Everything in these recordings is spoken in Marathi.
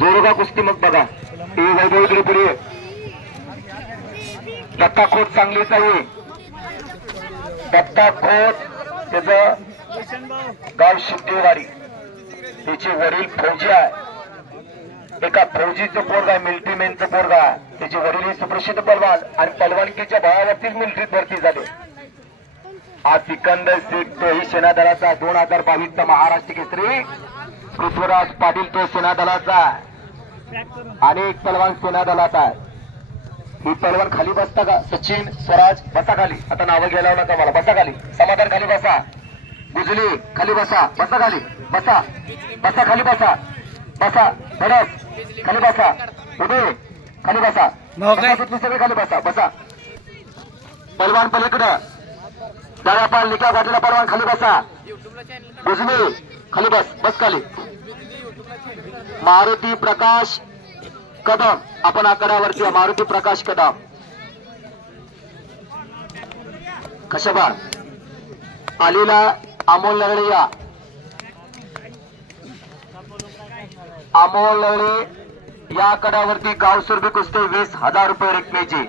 जोरोगा कुस्ती मग बघा. हे वैभव इकडे पुढे. दत्ता खोत चांगलीच आहे दत्ता खोत त्याच गाव शिंदेवाडी. त्याचे वडील फौजी आहे. एका फौजीचं पोरगा मिलिटरी मॅनचं पोरगा त्याचे वडील हे सुप्रसिद्ध पलवान आणि पलवानकीच्या भावावरतीच मिलिटरीत भरती झाले. हा सिकंदर शेख तोही सेना दलाचा दोन हजार बावीसचा महाराष्ट्र केसरी. पृथ्वीराज पाटील तो सेना दलाचा आहे. आणि एक पलवान सेना दलाचा आहे. ही पलवान खाली बसता का? सचिन स्वराज बसा खाली. आता नावं घ्यायला नका मला. बसा खाली. समाधान खाली बसा. गुजली खाली बसा. बसा खाली. बसा. बसा खाली बसा. बसा. धडक खाली बसा. उदय खाली बसा. सगळे खाली बसा. बसा. पलवान पलीकडं. डाव्या पाल निका गाठीला पलवान खाली बसा. गुजली खाली बस. बस खाली. मारुती प्रकाश कदम. आपण आकड्यावरती आहे. मारुती प्रकाश कदम. कशाबा आलेला अमोल लवळे या. अमोल लवळे या कडावरती गाव सुरभी कुस्ती वीस हजार रुपये रकमेची.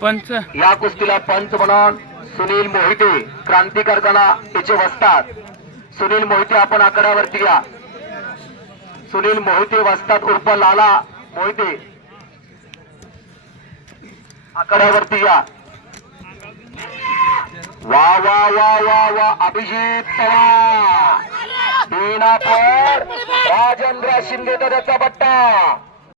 पंच. या कुस्तीला पंच म्हणून सुनील मोहिते क्रांती करताना त्याचे वसतात सुनील मोहिते आपण आकड्यावरती या. सुनील मोहिते वसतात उर्फ लाला मोहिते. आकड्यावरती या. वा वा वा वा वा अभिजित पवार राजेंद्र शिंदे दादाचा बट्टा.